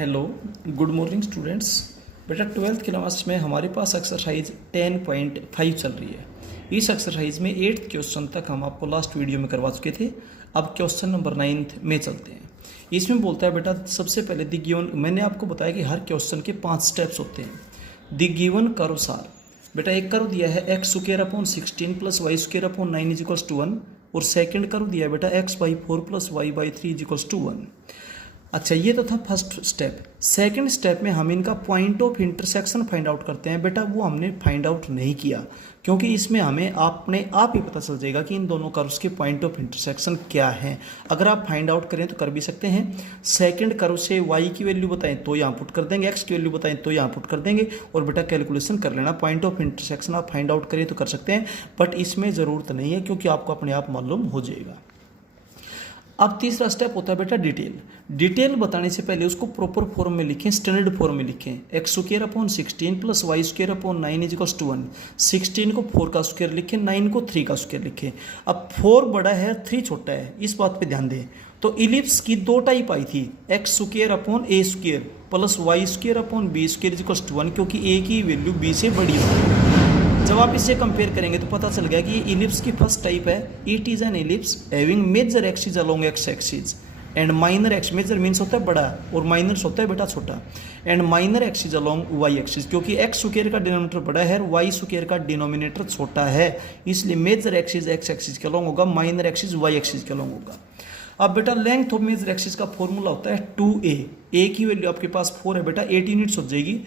Hello, good morning students. बेटा 12th class में हमारे पास एक्सरसाइज 10.5 चल रही है। इस एक्सरसाइज में 8th क्वेश्चन तक हम आपको लास्ट वीडियो में करवा चुके थे। अब क्वेश्चन नंबर 9th में चलते हैं। इसमें बोलता है बेटा सबसे पहले द गिवन, मैंने आपको बताया कि हर क्वेश्चन के 5 स्टेप्स होते हैं। द गिवन कर्व्स आर, बेटा एक कर्व दिया है x square upon 16 plus y square upon 9 is equals to 1 और सेकेंड कर्व दिया है बेटा x by 4 plus y by 3 is equals to 1। अच्छा, ये तो था फर्स्ट स्टेप। सेकंड स्टेप में हम इनका point of intersection find out करते हैं। बेटा वो हमने फाइंड आउट नहीं किया क्योंकि इसमें हमें अपने आप ही पता चल जाएगा कि इन दोनों कर्व्स के पॉइंट ऑफ इंटरसेक्शन क्या है। अगर आप फाइंड आउट करें तो कर भी सकते हैं। सेकंड कर्व से वाई की वैल्यू बताएं तो यहाँ पुट कर देंगे, एक्स की वैल्यू बताएं तो यहाँ पुट कर देंगे और बेटा कैलकुलेशन कर लेना। पॉइंट ऑफ इंटरसेक्शन आप फाइंड आउट करें तो कर सकते हैं, बट इसमें ज़रूरत नहीं है क्योंकि आपको अपने आप मालूम हो जाएगा। अब तीसरा स्टेप होता है बेटा डिटेल। डिटेल बताने से पहले उसको प्रॉपर फॉर्म में लिखें, स्टैंडर्ड फॉर्म में लिखें। X square upon 16 plus y square upon 9 is equals to 1। 16 को 4 का स्क्वायर लिखें, 9 को 3 का स्क्वायर लिखें। अब 4 बड़ा है 3 छोटा है, इस बात पे ध्यान दें। तो इलिप्स की दो टाइप आई थी, x square upon a square plus y square upon b square is equals to 1, क्योंकि ए की वैल्यू बी से बड़ी है। जब आप इसे कंपेयर करेंगे तो पता चल गया कि ये इलिप्स की फर्स्ट टाइप है। It is an ellipse having major axis along x axis and minor x, major means होता है बड़ा और माइनर होता है बेटा छोटा, and minor axis along y axis, क्योंकि एक्स स्क्वायर का डिनोमिनेटर बड़ा है और वाई स्क्वायर का डिनोमिनेटर छोटा है, इसलिए मेजर एक्सिस एक्स एक्सिस के अलोंग होगा, माइनर एक्सिस वाई एक्सिस के अलोंग होगा। अब बेटा लेंथ ऑफ मेजर एक्सिस का फॉर्मूला होता है 2a। ए की वैल्यू आपके पास 4 है बेटा, 8 यूनिट्स हो जाएगी।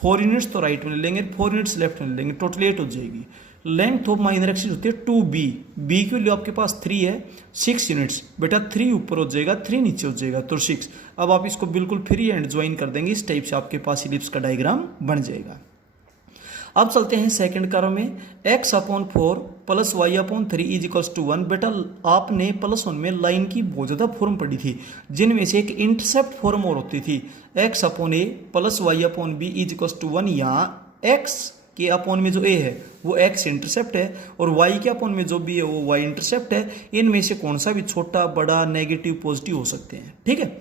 4 यूनिट्स तो राइट में ले लेंगे, 4 यूनिट्स लेफ्ट में ले लेंगे, टोटल 8 हो जाएगी। लेंथ ऑफ माइनर एक्सिस होती है 2b। बी की वैल्यू आपके पास 3 है, 6 यूनिट्स बेटा, 3 ऊपर हो जाएगा 3 नीचे हो जाएगा तो 6। अब आप इसको बिल्कुल फ्री एंड ज्वाइन कर देंगे, इस टाइप से आपके पास इलिप्स का डायग्राम बन जाएगा। अब चलते हैं सेकंड कर्व में। x upon 4 plus y upon 3 is equals to 1। बेटा आपने प्लस 1 में लाइन की बहुत ज़्यादा फॉर्म पढ़ी थी, जिनमें से एक इंटरसेप्ट फॉर्म और होती थी, x upon a plus y upon b is equals to 1। यहाँ x के अपॉन में जो a है वो x इंटरसेप्ट है और y के अपॉन में जो b है वो y इंटरसेप्ट है। इनमें से कौन सा भी छोटा बड़ा नेगेटिव पॉजिटिव हो सकते हैं, ठीक है।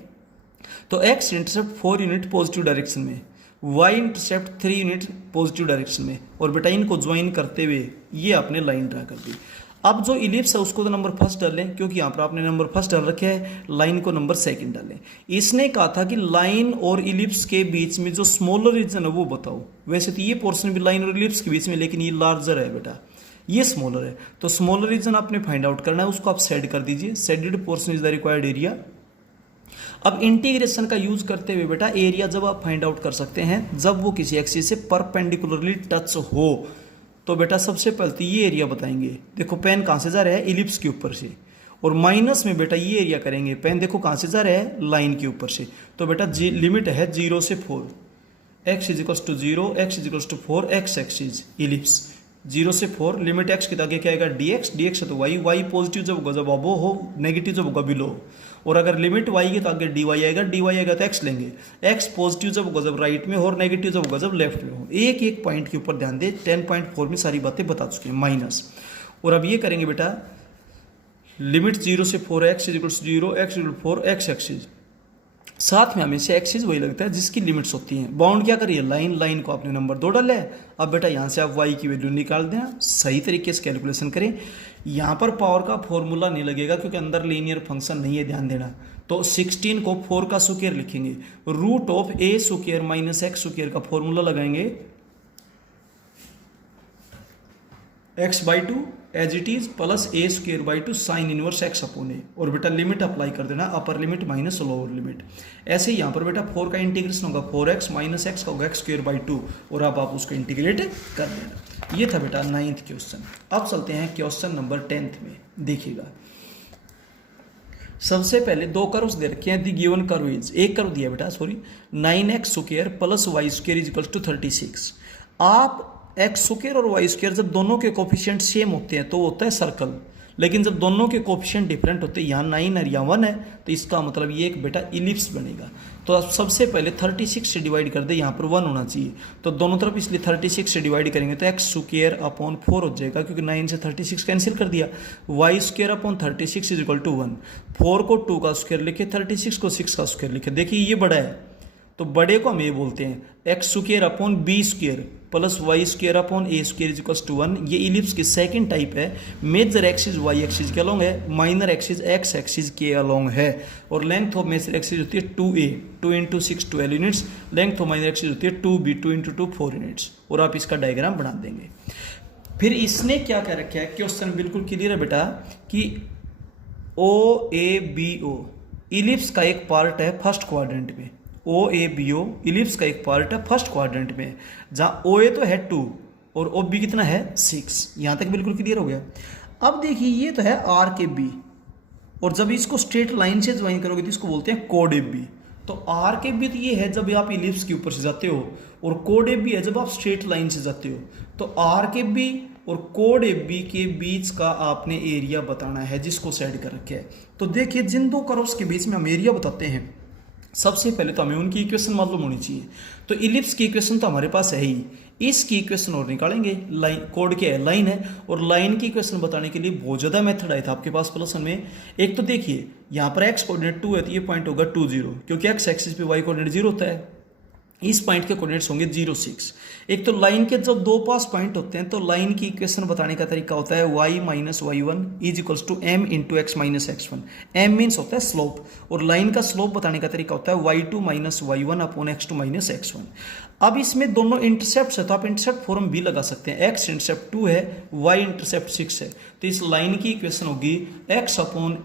तो x intercept 4 unit positive direction में, y intercept 3 unit positive direction में, और बेटा इनको ज्वाइन करते हुए ये आपने लाइन ड्रा कर दी। अब जो इलिप्स है उसको तो नंबर फर्स्ट डालें, क्योंकि यहाँ पर आपने नंबर फर्स्ट डाल रखे है, लाइन को नंबर सेकंड डालें। इसने कहा था कि लाइन और इलिप्स के बीच में जो स्मॉलर रीजन है वो बताओ। वैसे तो ये पोर्शन भी लाइन और इलिप्स के बीच में, लेकिन ये लार्जर है बेटा, ये स्मॉलर है, तो स्मॉलर रीजन आपने फाइंड आउट करना है, उसको आप सेड कर दीजिए। Shaded portion is the required area. अब इंटीग्रेशन का यूज करते हुए बेटा एरिया जब आप फाइंड आउट कर सकते हैं जब वो किसी एक्सिस से परपेंडिकुलरली टच हो। तो बेटा सबसे पहले तो ये एरिया बताएंगे। देखो पेन कहाँ से जा रहा है, इलिप्स के ऊपर से, और माइनस में बेटा ये एरिया करेंगे। पेन देखो कहाँ से जा रहा है, लाइन के ऊपर से। तो बेटा लिमिट है 0 से 4, x is equals to 0, x is equals to 4, x axis ellipse 0 से 4। लिमिट x के आगे क्या आएगा, dx, dx है तो y, y पॉजिटिव जब होगा जब अबो हो, नेगेटिव जब होगा बिलो। और अगर लिमिट y के तो आगे dy आएगा, dy आएगा तो x लेंगे। x पॉजिटिव जब होगा जब राइट में हो और नेगेटिव जब होगा जब लेफ्ट में हो। एक एक पॉइंट के ऊपर ध्यान दे। 10.4 में सारी बातें बता चुके हैं, माइनस। और अब ये करेंगे बेटा लिमिट 0 से 4, x is equals 0, x is 4, x axis. साथ में हमेशा एक्सिस वही लगता है जिसकी लिमिट्स होती हैं। बाउंड क्या करिए, लाइन, लाइन को आपने नंबर 2 डाला है। अब बेटा यहाँ से आप y की वैल्यू निकाल देना, सही तरीके से कैलकुलेशन करें। यहाँ पर पावर का फॉर्मूला नहीं लगेगा क्योंकि अंदर लीनियर फंक्शन नहीं है, ध्यान देना। तो 16 को 4 का स्क्वायर लिखेंगे, root of a square minus x square का फॉर्मूला लगाएंगे, x by 2 as it is plus a square by 2 sine inverse x upon a, और बेटा लिमिट अप्लाई कर देना, upper limit minus lower limit. ऐसे ही यहाँ पर बेटा 4 का इंटीग्रेशन होगा, 4x माइनस x का होगा x स्क्वायर बाई 2, और अब आप उसको इंटीग्रेट कर देना। ये था बेटा 9th क्वेश्चन। अब चलते हैं क्वेश्चन नंबर 10th में। देखिएगा सबसे पहले दो कर्व्स दे रखे हैं। दी गिवन कर्व इज, एक कर्व दिया बेटा sorry, 9x square plus y square is equals to 36। आप एक्स स्क्वायर और वाई स्क्वायर जब दोनों के कोफिशिएंट सेम होते हैं तो होता है सर्कल, लेकिन जब दोनों के कोफिशिएंट डिफरेंट होते हैं, यहाँ 9 और यहाँ 1 है, तो इसका मतलब ये एक बेटा इलिप्स बनेगा। तो अब सबसे पहले 36 से डिवाइड कर दे, यहाँ पर 1 होना चाहिए, तो दोनों तरफ इसलिए 36 से डिवाइड करेंगे तो एक्स स्क्वायर अपॉन 4 हो जाएगा, क्योंकि 9 से 36 कैंसिल कर दिया। Y square upon 36 is equal to 1। 4 को 2 का स्क्वायर लिखे, 36 को 6 का स्क्वायर लिखे। देखिए ये बड़ा है तो बड़े को हम ए बोलते हैं, x square upon b square plus y square upon a square is equals to 1। ये इलिप्स की सेकंड टाइप है। मेजर एक्सिस वाई एक्सिस के अलोंग है, माइनर एक्सिस एक्स एक्सिस के अलोंग है, और लेंथ ऑफ मेजर एक्सिस होती है 2a 2 into 6 12 units, length of minor axis होती है 2b 2 इंटू 2 4 यूनिट्स। और आप इसका डायग्राम बना देंगे। फिर इसने क्या कह रखा है, क्वेश्चन बिल्कुल क्लियर है बेटा कि ओ ए बी ओ इलिप्स का एक पार्ट है फर्स्ट क्वाड्रेंट में, ओ ए बी ओ इलिप्स का एक पार्ट है फर्स्ट क्वाड्रेंट में, जहां ओ ए तो है 2 और ओ बी कितना है 6। यहां तक बिल्कुल क्लियर हो गया। अब देखिए ये तो है आर के बी, और जब इसको स्ट्रेट लाइन से ज्वाइन करोगे तो इसको बोलते हैं कोड ए बी। तो आर के बी तो ये है जब आप इलिप्स के ऊपर से जाते हो, और कोड ए बी है जब आप स्ट्रेट लाइन से जाते हो। तो आर के बी और कोड ए बी के बीच का आपने एरिया बताना है जिसको सेट कर रखे है। तो देखिए जिन दो कर्व्स के बीच में हम एरिया बताते हैं, सबसे पहले तो हमें उनकी इक्वेशन मालूम होनी चाहिए। तो इलिप्स की इक्वेशन तो हमारे पास है ही, इसकी इक्वेशन और निकालेंगे। लाइन कोड क्या है, लाइन है, और लाइन की इक्वेशन बताने के लिए बहुत ज़्यादा मेथड आया था आपके पास प्लस वन में। एक तो देखिए यहाँ पर एक्स कोऑर्डिनेट 2 है तो ये पॉइंट होगा 2 0, क्योंकि एक्स एक्सिस पे वाई कोऑर्डिनेट 0 होता है। इस पॉइंट के कोऑर्डिनेट्स होंगे 0 6। एक तो लाइन के जब दो पास पॉइंट होते हैं तो लाइन की इक्वेशन बताने का तरीका होता है y minus y one is equals to m into x minus x one. M means होता है स्लोप, और लाइन का स्लोप बताने का तरीका होता है y2 minus y one upon x two minus x one. अब इसमें दोनों इंटरसेप्ट है तो आप इंटरसेप्ट फॉर्म भी लगा सकते हैं। एक्स इंटरसेप्ट 2 है, y इंटरसेप्ट 6 है, तो इस लाइन की इक्वेशन होगी x अपॉन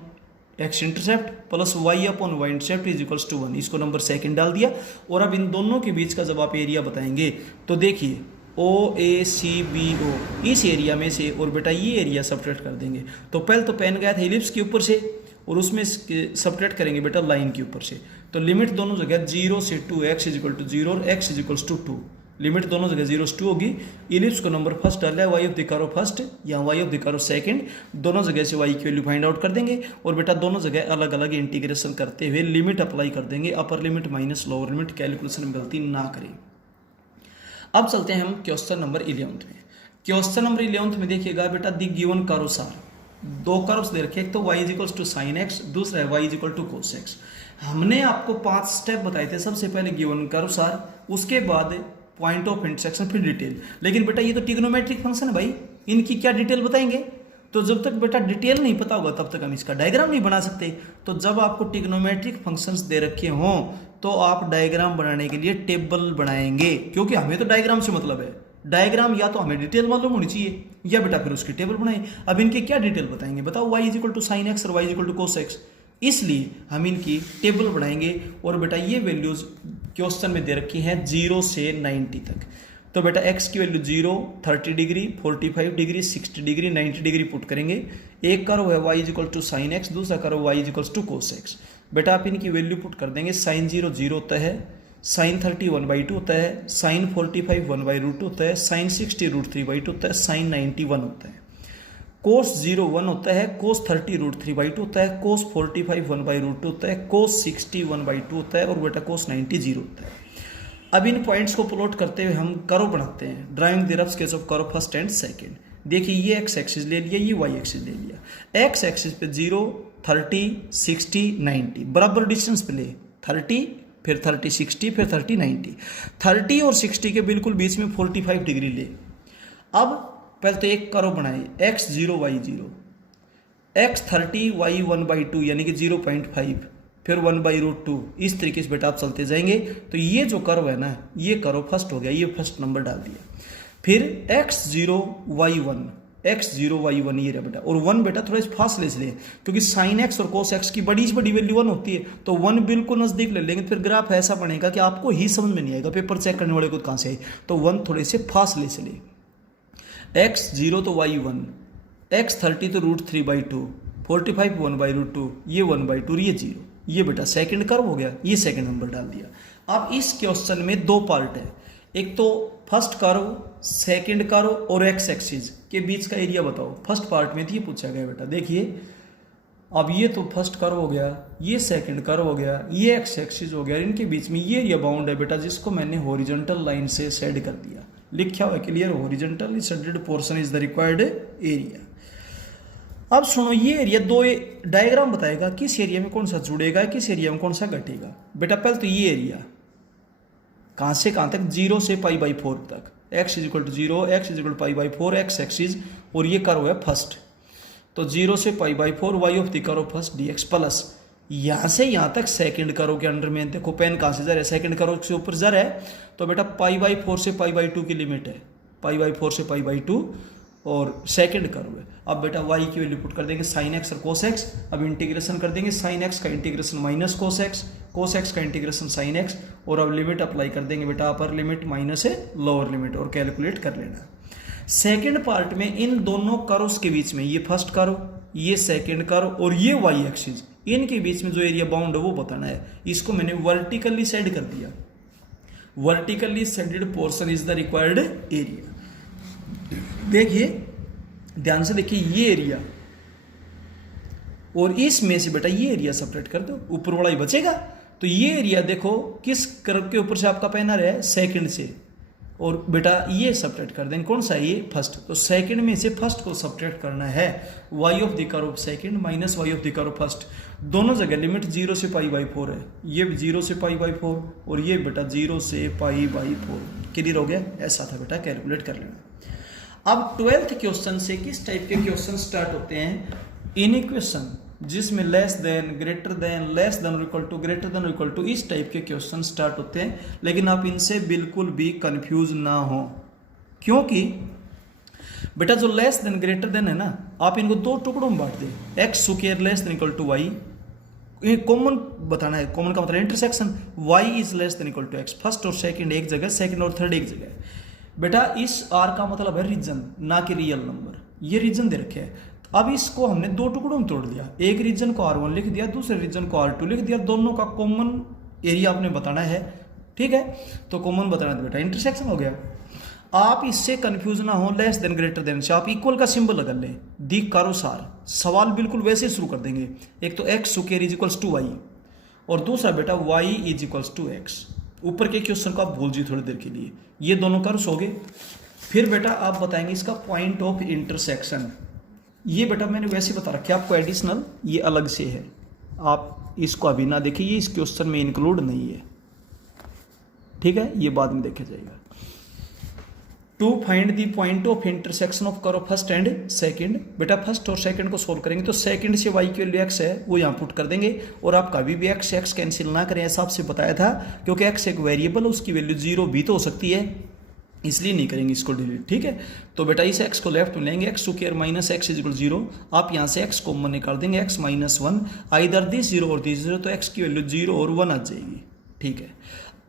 x intercept plus y upon y intercept is equals to 1। इसको नंबर सेकंड डाल दिया। और अब इन दोनों के बीच का जब आप एरिया बताएंगे तो देखिए ओ ए सी बी ओ, इस एरिया में से और बेटा ये एरिया सब्ट्रैक्ट कर देंगे। तो पहले तो पेन गया था इलिप्स के ऊपर से, और उसमें सब्ट्रैक्ट करेंगे बेटा लाइन के ऊपर से। तो लिमिट दोनों जगह 0 से 2 एक्स इज इक्वल टू 0 और x is equals to 2। Limit दोनों जगह 0 से 2 होगी। इलिप्स को नंबर फर्स्ट डाला है, y of the curve first या y of the curve second, दोनों जगह से वाई की वैल्यू फाइंड आउट कर देंगे। और बेटा दोनों जगह अलग अलग इंटीग्रेशन करते हुए लिमिट अप्लाई कर देंगे, अपर limit minus lower limit. Calculation में गलती ना करें। अब चलते हैं हम क्वेश्चन नंबर 11 में। क्वेश्चन नंबर 11 में देखिएगा बेटा, दी गिवन कर्व्स आर, दो कर्व्स दे रखे, एक तो y is equals to sine x, दूसरा है y is equal to cos x. हमने आपको 5 स्टेप बताए थे। सबसे पहले गिवन कर्व्स आर, उसके बाद पॉइंट ऑफ इंटरसेक्शन, फिर डिटेल। लेकिन बेटा ये तो ट्रिग्नोमेट्रिक फंक्शन है भाई, इनकी क्या डिटेल बताएंगे? तो जब तक बेटा डिटेल नहीं पता होगा तब तक हम इसका डायग्राम नहीं बना सकते। तो जब आपको ट्रिग्नोमेट्रिक फंक्शंस दे रखे हों तो आप डायग्राम बनाने के लिए टेबल बनाएंगे, क्योंकि हमें तो डायग्राम से मतलब है। डायग्राम या तो हमें डिटेल मालूम होनी चाहिए या बेटा फिर उसकी टेबल बनाए। अब इनके क्या डिटेल बताएंगे बताओ? y is equal to sine x और y is equal to cos x, इसलिए हम इनकी टेबल बनाएंगे। और बेटा ये वैल्यूज क्वेश्चन में दे रखी हैं 0 से 90 तक। तो बेटा x की value 0, 30 degree, 45 degree, 60 degree, 90 degree put करेंगे। एक कर्व है y is equal to sine x, दूसरा curve y is equal to cos x. बेटा आप इनकी वैल्यू पुट कर देंगे। साइन 0 0 होता है, साइन 30 1/2 होता है, साइन 45 1/√2 होता है, साइन 60 √3/2 होता है, साइन 90 1 होता है, कोस 0 1 होता है, कोस 30 √3/2 होता है, कोस 45 1/√2 होता है, कोस 60 1/2 होता है, और बेटा कोस 90 0 होता है। अब इन पॉइंट्स को प्लॉट करते हुए हम कर्व बनाते हैं। Drawing the rough sketch of curve first and second. देखिए ये एक्स एक्सिस ले लिया, ये वाई एक्सिस ले लिया। एक्स एक्सिस पे 0 30 60 90 बराबर डिस्टेंस पे ले, 30 फिर 30 60 फिर 30 90, 30 और 60 के बिल्कुल बीच में 45 डिग्री ले। अब पहले तो एक कर्व बनाए, x 0 y 0, x 30 y 1/2 यानी कि 0.5, फिर 1/√2। इस तरीके से बेटा आप चलते जाएंगे। तो ये जो कर्व है ना, ये कर्व फर्स्ट हो गया, ये फर्स्ट नंबर डाल दिया। फिर x 0 y 1, x 0 y 1 ये रहा बेटा, और 1 बेटा थोड़ा फासले से ले, क्योंकि साइन एक्स और कोस एक्स की बड़ी से बड़ी वैल्यू 1 होती है। तो 1 बिल्कुल नजदीक ले लेंगे, फिर ग्राफ ऐसा बनेगा कि आपको ही समझ में नहीं आएगा, पेपर चेक करने वाले को कहाँ से आए। तो 1 थोड़े से फासले से ले। x 0 तो y 1, x 30 तो √3/2, 45 1/√2, ये 1/2, ये 0, ये बेटा सेकंड कर्व हो गया, ये सेकंड नंबर डाल दिया। अब इस क्वेश्चन में दो पार्ट है, एक तो फर्स्ट कर्व, सेकंड कर्व और एक्स एक्सिस के बीच का एरिया बताओ। फर्स्ट पार्ट में तो ये पूछा गया बेटा। देखिए अब ये तो फर्स्ट कर्व हो गया, ये सेकंड कर्व हो गया, ये एक्स एक्सिस हो गया, इनके बीच में ये एरिया बाउंड है बेटा, जिसको मैंने हॉरिजॉन्टल लाइन से शेड कर दिया। लिखा हुआ है clear, horizontal shaded portion is the required area. अब सुनो, ये एरिया दो डायग्राम बताएगा किस एरिया में कौन सा जुड़ेगा, किस एरिया में कौन सा घटेगा। बेटा पहले तो ये एरिया कहाँ से कहाँ तक, 0 से π/4 तक। x is equal to 0, x is equal to π/4, x axis, और ये कर्व है फर्स्ट। तो 0 से π/4 y of the curve first dx plus यहाँ से यहाँ तक सेकंड कर्व के अंडर में, देखो पेन कहाँ से जा रहा है, सेकंड कर्व से ऊपर जा रहा है, तो बेटा π/4 से π/2 की लिमिट है, π/4 से π/2 और सेकंड कर्व है। अब बेटा y की वैल्यू पुट कर देंगे sin x और cos x। अब इंटीग्रेशन कर देंगे, sin x का इंटीग्रेशन माइनस cos x का इंटीग्रेशन sin x, और अब लिमिट अप्लाई कर देंगे बेटा, अपर लिमिट माइनस है लोअर लिमिट, और कैलकुलेट कर लेना। सेकंड पार्ट में इन दोनों कर्व्स के बीच में, ये फर्स्ट कर्व, ये सेकंड कर्व और ये y एक्सिस, इनके बीच में जो एरिया बाउंड है वो बताना है। इसको मैंने वर्टिकली सेड कर दिया, vertically shaded portion is the required area. देखिए ध्यान से देखिए, ये एरिया और इसमें से बेटा ये एरिया सेपरेट कर दो, ऊपर वाला ही बचेगा। तो ये एरिया देखो किस कर्व के ऊपर से आपका पैनर है, सेकंड से, और बेटा ये सेपरेट कर देंगे, कौन सा, ये फर्स्ट। तो सेकंड में से फर्स्ट को सेपरेट करना है, y of the curve second minus y of the curve first. दोनों जगह लिमिट 0 से π/4 है, ये 0 से π/4 और ये बेटा 0 से π/4। क्लियर हो गया, ऐसा था बेटा, कैलकुलेट कर लेना। अब 12th क्वेश्चन से किस टाइप के क्वेश्चन स्टार्ट होते हैं, इन इक्वेशन जिसमें less than, greater than, less than और इक्वल टू, ग्रेटर देन और इक्वल टू, इस टाइप के क्वेश्चन स्टार्ट होते हैं। लेकिन आप इनसे बिल्कुल भी कंफ्यूज ना हो, क्योंकि बेटा जो लेस देन ग्रेटर देन है ना, आप इनको दो टुकड़ों में बांट दें, x square less than equal to y, ये कॉमन बताना है, कॉमन का मतलब intersection, y is less than equal to x, first और सेकंड एक जगह, सेकंड और थर्ड एक जगह। बेटा इस r का मतलब है रीजन, ना कि रियल नंबर, ये रीजन दे रखे हैं। अब इसको हमने दो टुकड़ों में तोड़ दिया, एक रीजन को R1 लिख दिया, दूसरे रीजन को R2 लिख दिया, दोनों का कॉमन एरिया आपने बताना है, ठीक है। तो कॉमन बताना है बेटा, इंटरसेक्शन हो गया। आप इससे कंफ्यूज ना हो, लेस देन ग्रेटर देन से आप इक्वल का सिंबल लगा लें, दी करो सार, सवाल बिल्कुल वैसे शुरू कर देंगे। एक तो x square is equals to y, और दूसरा बेटा y is equals to x. ऊपर के क्वेश्चन को आप भूल जी थोड़ी देर के लिए, ये दोनों कर्व्स हो गए। फिर बेटा आप बताएंगे इसका पॉइंट ऑफ इंटरसेक्शन। ये बेटा मैंने वैसे बता रखा है आपको, एडिशनल ये अलग से है, आप इसको अभी ना देखिए, ये इस क्वेश्चन में इंक्लूड नहीं है, ठीक है, ये बाद में देखा जाएगा। To find the point of intersection of curve first and second. बेटा फर्स्ट और सेकंड को सोल्व करेंगे तो सेकंड से y की वैल्यू x है वो यहाँ पुट कर देंगे, और आप कभी भी x कैंसिल ना करें, ऐसा आपसे बताया था, क्योंकि x एक वेरिएबल है, उसकी वैल्यू 0 भी तो हो सकती है, इसलिए नहीं करेंगे इसको डिलीट, ठीक है। तो बेटा इस x को लेफ्ट में लेंगे, x square minus x is equal 0। आप यहाँ से x कॉमन निकाल देंगे, x माइनस 1, आइदर दिस 0 और दिस 0, तो x की वैल्यू 0 और 1 आ जाएगी, ठीक है।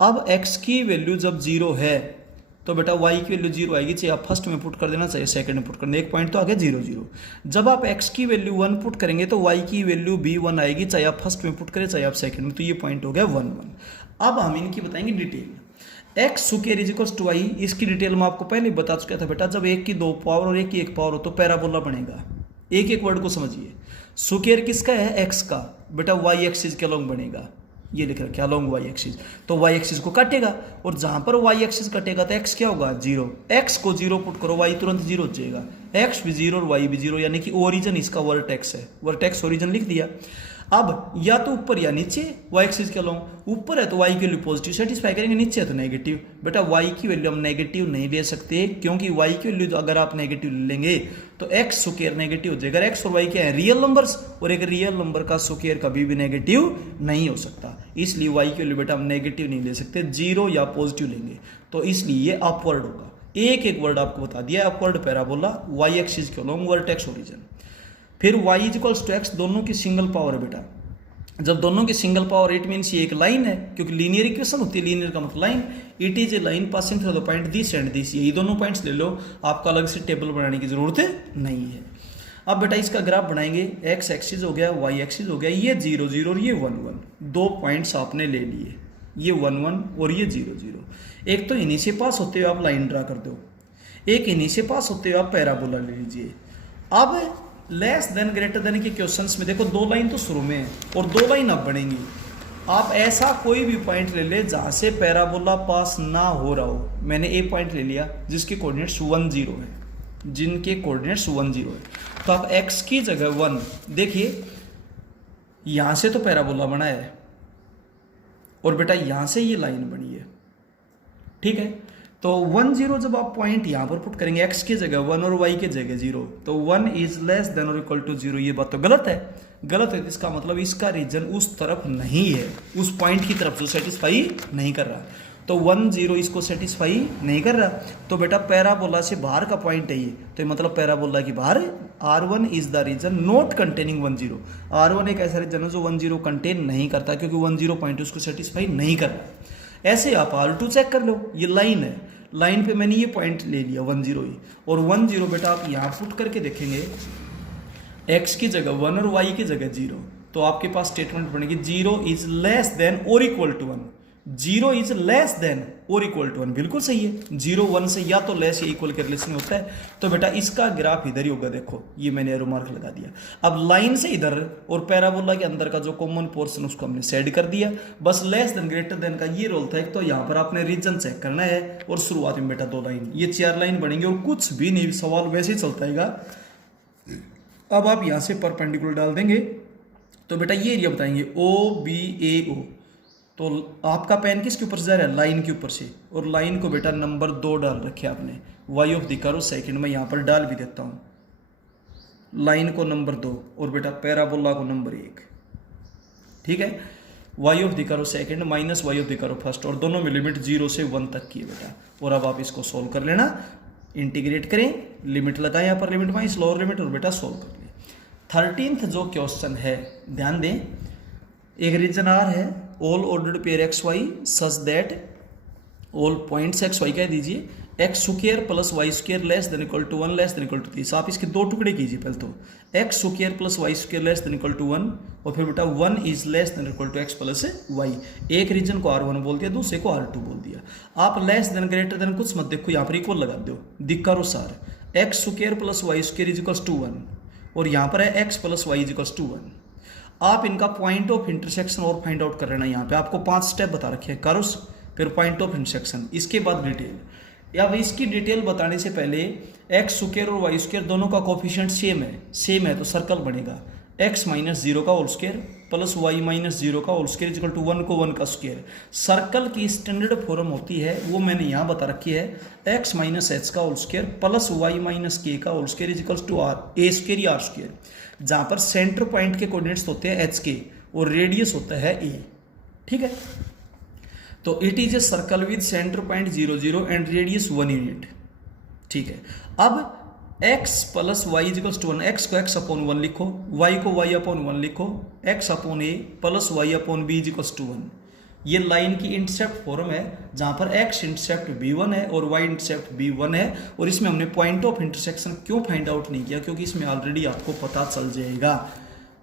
अब x की वैल्यू जब 0 है तो बेटा y की वैल्यू 0 आएगी, चाहे आप फर्स्ट में पुट कर देना, चाहे सेकंड में पुट कर देना, एक पॉइंट तो आ गया 0 0। जब आप x की वैल्यू 1 पुट करेंगे तो y की वैल्यू भी 1 आएगी, चाहे आप फर्स्ट में पुट करें चाहे आप सेकंड में, तो ये पॉइंट हो गया 1 1। अब हम इनकी बताएंगे detail. X square is equals to y, इसकी डिटेल मैं आपको पहले बता चुका था बेटा, जब एक की 2 पावर और एक की 1 पावर हो तो पैराबोला बनेगा। एक एक वर्ड को समझिए, स्क्वायर किसका है, एक्स का, बेटा वाई एक्सिस के अलोंग बनेगा, ये लिख रखा है अलोंग वाई एक्सिस, तो वाई एक्सिस को काटेगा, और जहां पर वाई एक्सिस कटेगा तो एक्स क्या होगा 0, एक्स को 0 पुट करो, वाई तुरंत 0 हो जाएगा, एक्स भी 0 और वाई भी 0, यानी कि ओरिजिन इसका वर्टेक्स है, वर्टेक्स ओरिजिन लिख दिया। अब या तो ऊपर या नीचे, वाई एक्सिस के अलोंग, ऊपर है तो वाई की वैल्यू पॉजिटिव सेटिस्फाई करेंगे, नीचे है तो नेगेटिव। बेटा वाई की वैल्यू हम नेगेटिव नहीं ले सकते, क्योंकि वाई की वैल्यू अगर आप नेगेटिव लेंगे तो एक्स स्क्वायर नेगेटिव हो जाएगा। एक्स और वाई क्या है, रियल नंबर्स, और एक रियल नंबर का स्क्वायर कभी भी नेगेटिव नहीं हो सकता, इसलिए वाई की वैल्यू बेटा हम नेगेटिव नहीं ले सकते, 0 या पॉजिटिव लेंगे, तो इसलिए ये अपवर्ड होगा। एक एक वर्ड आपको बता दिया, अपवर्ड पैराबोला, वाई एक्सिस के अलोंग वर्टेक्स ओरिजिन। फिर y is equals to x, दोनों की सिंगल पावर है बेटा, जब दोनों की सिंगल पावर इट मीन्स ये एक लाइन है, क्योंकि लीनियर इक्वेशन होती है, लीनियर का मतलब line, it is a line passing through the point this and this, यही दोनों पॉइंट्स ले लो, आपको अलग से टेबल बनाने की जरूरत नहीं है। अब बेटा इसका ग्राफ बनाएंगे, एक्स एक्सिस हो गया, वाई एक्सिस हो गया, ये 0 0 और ये 1 1, दो पॉइंट्स आपने ले लिए, ये 1 1 और ये 0 0। एक तो इन्हीं से पास होते हुए आप लाइन ड्रा कर दो, एक इन्हीं से पास होते हुए आप पैराबोला ले लीजिए। अब लेस देन ग्रेटर देन के क्वेश्चंस में देखो 2 लाइन तो शुरू में है और 2 लाइन अब बनेंगी। आप ऐसा कोई भी पॉइंट ले ले जहां से पैराबोला पास ना हो रहा हो, मैंने ए पॉइंट ले लिया जिसके कोऑर्डिनेट्स 1 0 है, जिनके कोऑर्डिनेट्स 1 0 है, तो आप x की जगह 1, देखिए यहां से तो पैराबोला बना है और बेटा यहां से ये लाइन बनी है, ठीक है। तो 1 0 जब आप पॉइंट यहाँ पर पुट करेंगे x की जगह 1 और y की जगह 0, तो 1 इज लेस देन और इक्वल टू 0, ये बात तो गलत है। गलत है तो इसका मतलब इसका रीजन उस तरफ नहीं है, उस पॉइंट की तरफ जो सेटिस्फाई नहीं कर रहा। तो 1 0 इसको सेटिस्फाई नहीं कर रहा, तो बेटा पैराबोला से बाहर का पॉइंट है ये, तो मतलब पैराबोला की बाहर R1 is the region not containing 1 0। R1 एक ऐसा रीजन है जो 1 0 कंटेन नहीं करता, क्योंकि 1 0 पॉइंट उसको सेटिस्फाई नहीं कर रहा। ऐसे आप R2 चेक कर लो, ये लाइन है, लाइन पे मैंने ये पॉइंट ले लिया 1 0 ही, और 1 0 बेटा आप यहाँ पुट करके देखेंगे x की जगह 1 और y की जगह 0, तो आपके पास स्टेटमेंट बनेगी 0 इज लेस देन और equal to 1। 0 is less than और इक्वल टू 1 बिल्कुल सही है। 0 1 से या तो लेस या इक्वल के रिलेशन होता है, तो बेटा इसका ग्राफ इधर ही होगा। देखो ये मैंने एरो मार्क लगा दिया। अब लाइन से इधर और पैराबोला के अंदर का जो कॉमन पोर्शन उसको हमने सेड कर दिया। बस लेस देन ग्रेटर देन का ये रोल था। एक तो यहाँ पर आपने रीजन चेक करना है, और शुरुआत में बेटा 2 लाइन, ये 4 लाइन बनेंगे और कुछ भी नहीं, सवाल वैसे ही चलता है। अब आप यहाँ से परपेंडिकुलर डाल देंगे तो बेटा ये एरिया बताएंगे OBAO। तो आपका पेन किसके ऊपर से जा रहा है? लाइन के ऊपर से, और लाइन को बेटा नंबर 2 डाल रखे आपने, y of the curve second में यहाँ पर डाल भी देता हूँ, लाइन को नंबर 2 और बेटा पैराबोला को नंबर 1। ठीक है, y of the curve second minus y of the curve first, और दोनों में लिमिट 0 से 1 तक की है बेटा। और अब आप इसको सोल्व कर लेना, इंटीग्रेट करें, लिमिट लगाएं यहाँ पर, लिमिट माइनस लोअर लिमिट, और बेटा सोल्व कर लें। 13th जो क्वेश्चन है ध्यान दें, एक रीजन आर है, all ordered pair x y such that all points x y कह दीजिए x square plus y square less than equal to 1 less than equal to 3। आप इसके 2 टुकड़े कीजिए पहले तो, x square plus y square less than equal to 1, और फिर बेटा 1 is less than equal to x plus y. एक रीजन को R1 बोल दिया, दूसरे को R2 बोल दिया। आप लेस देन ग्रेटर देन कुछ मत देखो, यहाँ पर इक्वल लगा दो दिक्कत, x square plus y square is equal to 1, और यहाँ पर है x plus y is equal to 1। आप इनका पॉइंट ऑफ इंटरसेक्शन और फाइंड आउट कर लेना। यहाँ पे आपको 5 स्टेप बता रखे हैं, कर्व्स, फिर पॉइंट ऑफ इंटरसेक्शन, इसके बाद डिटेल। अब इसकी डिटेल बताने से पहले एक्स स्क्वायर और वाई स्क्वायर दोनों का कोफिशिएंट सेम है तो सर्कल बनेगा एक्स माइनस 0 का whole square plus y minus 0 का होल स्क्वायर इक्वल टू 1 को 1 का स्क्वायर। सर्कल की स्टैंडर्ड फॉर्म होती है, वो मैंने यहाँ बता रखी है, एक्स माइनस एच का whole square plus y minus k का whole square equal to r a square या आर स्क्वायर, जहाँ पर सेंटर पॉइंट के कोऑर्डिनेट्स होते हैं एच के और रेडियस होता है ए। ठीक है, तो it is a circle with centre point 0 0 and radius 1 unit. ठीक है, अब x plus y is equals to 1, x को x अपॉन 1 लिखो, y को y अपॉन 1 लिखो, x upon a plus y upon b is equals to 1। ये लाइन की intercept form है, जहां पर x इंटरसेप्ट b1 है और y इंटरसेप्ट b1 है। और इसमें हमने पॉइंट ऑफ इंटरसेक्शन क्यों फाइंड आउट नहीं किया, क्योंकि इसमें ऑलरेडी आपको पता चल जाएगा।